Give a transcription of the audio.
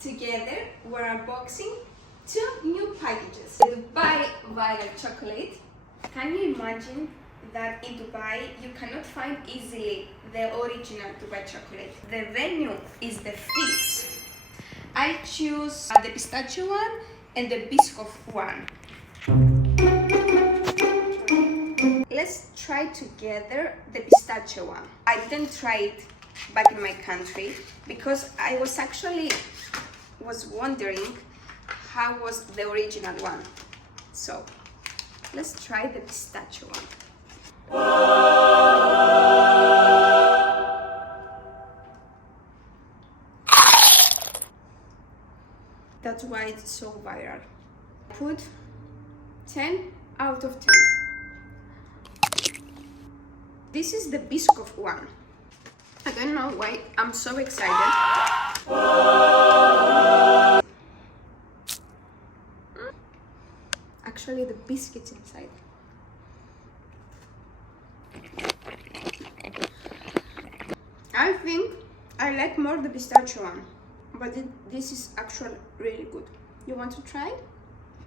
Together, we're unboxing two new packages. The Dubai Viral Chocolate. Can you imagine that in Dubai you cannot find easily the original Dubai chocolate? The venue is the Fix. I choose the pistachio one and the Biscoff one. Let's try together the pistachio one. I didn't try it back in my country because I was wondering how was the original one. So let's try the pistachio one. That's why it's so viral. Put 10 out of 10. This is the Biscoff one. I don't know why I'm so excited. Actually, the biscuits inside. I think I like more the pistachio one, but this is actually really good. You want to try it?